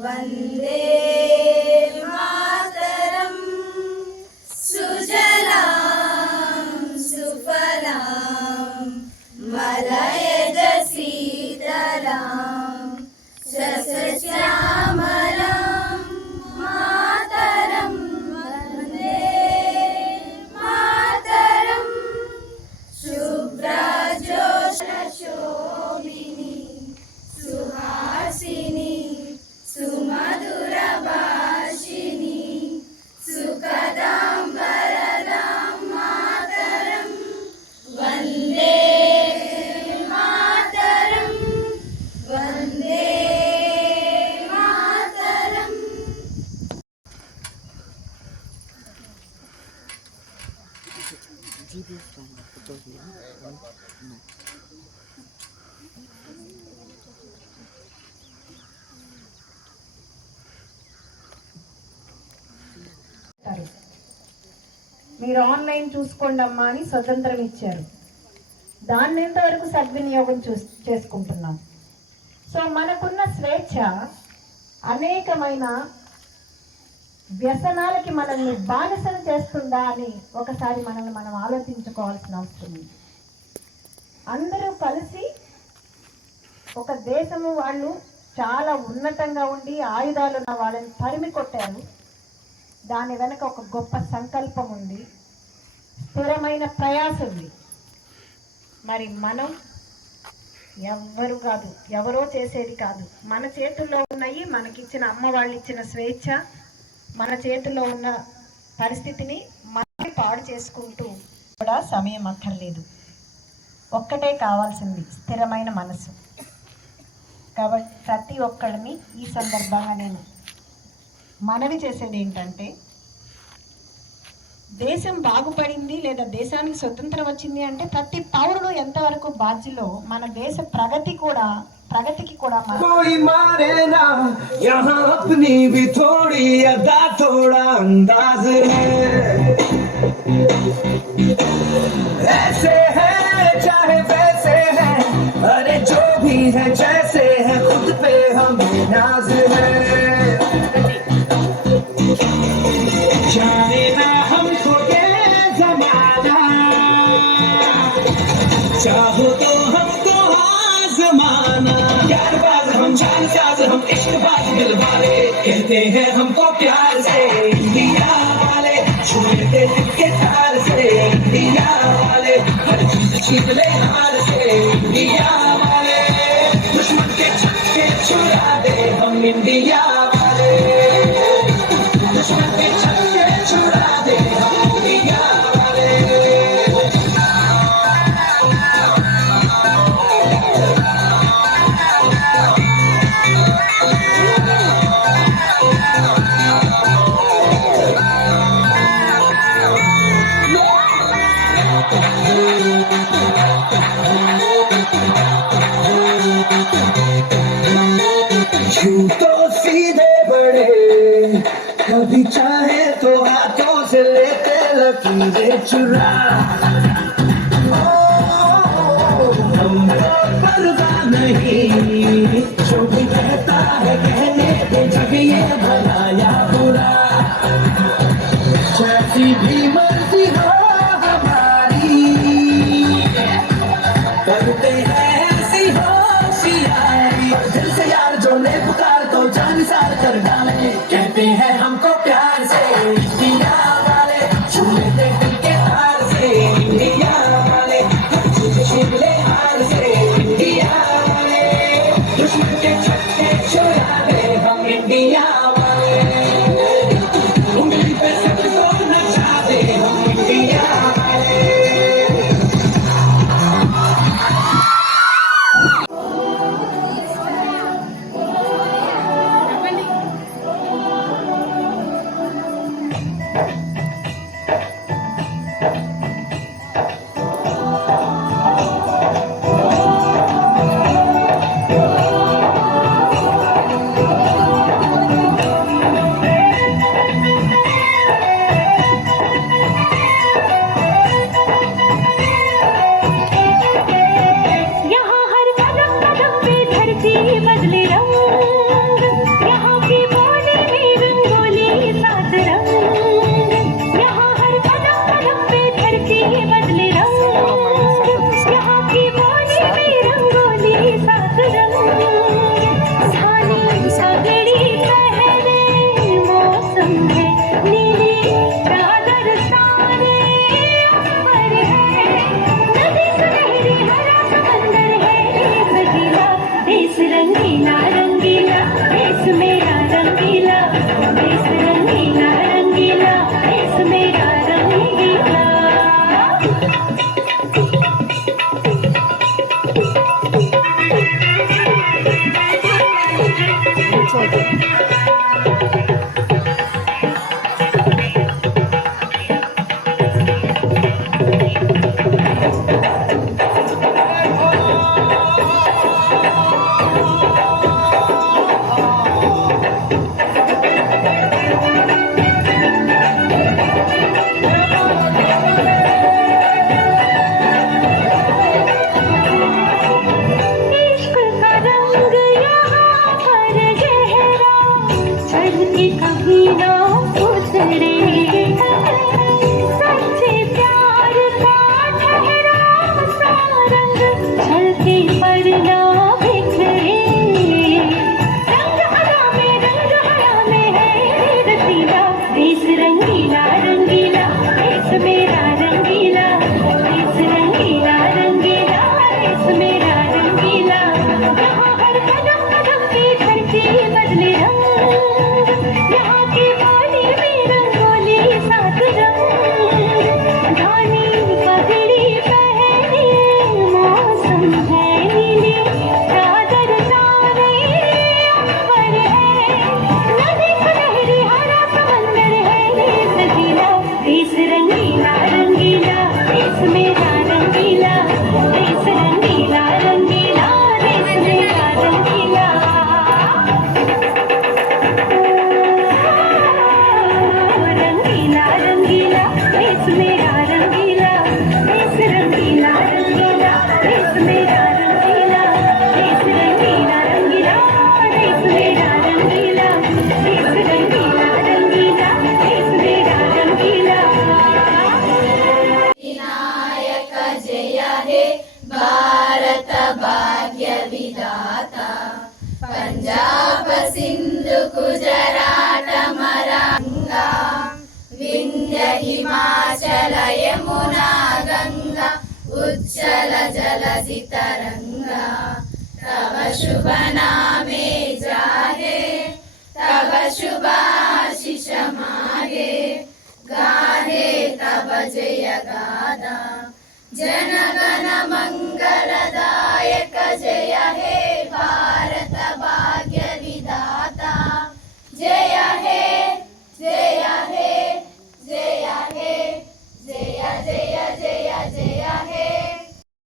वन्दे मातरं सुजलां सुफलां मलयज शीतलां सस्यश्यामलां मातरं वन्दे मातरं शुभ्रज्योत्स्नशोभिनी सुहासिनी सुमधुरभाषिणी सुखदां वरदां मातरं वन्दे मातरं वन्दे मातरम्। మీరు ఆన్లైన్ చూసుకోండి అమ్మా అని స్వతంత్రం ఇచ్చారు. దాన్ని ఎంతవరకు సద్వినియోగం చేసుకుంటున్నాం. సో మనకున్న స్వేచ్ఛ అనేకమైన వ్యసనాలకి మనల్ని బానిసలు చేస్తుందా అని ఒకసారి మనల్ని మనం ఆలోచించుకోవాల్సిన అవసరం ఉంది. అందరూ కలిసి ఒక దేశము వాళ్ళు చాలా ఉన్నతంగా ఉండి ఆయుధాలున్న వాళ్ళని తరిమి కొట్టారు. దాని వెనక ఒక గొప్ప సంకల్పం ఉంది, స్థిరమైన ప్రయాస ఉంది. మరి మనం ఎవ్వరు కాదు, ఎవరో చేసేది కాదు. మన చేతుల్లో ఉన్నాయి, మనకిచ్చిన అమ్మ వాళ్ళు ఇచ్చిన స్వేచ్ఛ, మన చేతుల్లో ఉన్న పరిస్థితిని మనం పాడు చేసుకుంటూ కూడా సమయం అక్కర్లేదు. ఒక్కటే కావాల్సింది, స్థిరమైన మనసు. కాబట్టి ప్రతి ఒక్కళ్ళని ఈ సందర్భంగా నేను మనవి చేసేది ఏంటంటే, దేశం బాగుపడింది లేదా దేశానికి స్వతంత్రం వచ్చింది అంటే ప్రతి పౌరుడు ఎంతవరకు బాధ్యులో మన దేశ ప్రగతికి కూడా कोई मारे ना यहाँ अपनी भी थोड़ी अदा थोड़ा अंदाज है, ऐसे है चाहे वैसे है, अरे जो भी है जैसे है खुद पे हमें नाज है। जाने ना हमको ये जमाना, चाहो तो हमको आजमाना। यारबाज हम जानसाज हम इश्कबाज दिल वाले, कहते हैं हमको प्यार से इंडिया वाले, छूते दिल के तार से इंडिया वाले, हर चीज छीन ले हार से इंडिया वाले, दुश्मन के छक्के छुड़ा दे हम इंडिया वाले, दुश्मन के छक्के छुड़ा दे हम इंडिया वाले। यूं तो सीधे बड़े, कभी चाहे तो हाथों से लेते लकीरें चुरा। हमको पर्दा नहीं, जो भी कहता है कहने दे, जग ये भला या बुरा, जैसी भी मर्जी हो हमारी, करते हैं ऐसी होशियारी। दिल से यार जो ले पुकार तो जान सार कर डाले, कहते हैं हमको प्यार से इंडिया वाले, छू लेते दिल के तार से। भारत भाग्य विधाता पंजाब सिंधु गुजरात मरांगा विंध्य हिमाचल यमुना गंगा उच्चल जलधि तरंगा तव शुभ नामे जागे तव शुभ आशीष मागे गाहे तव जय गाथा जन गण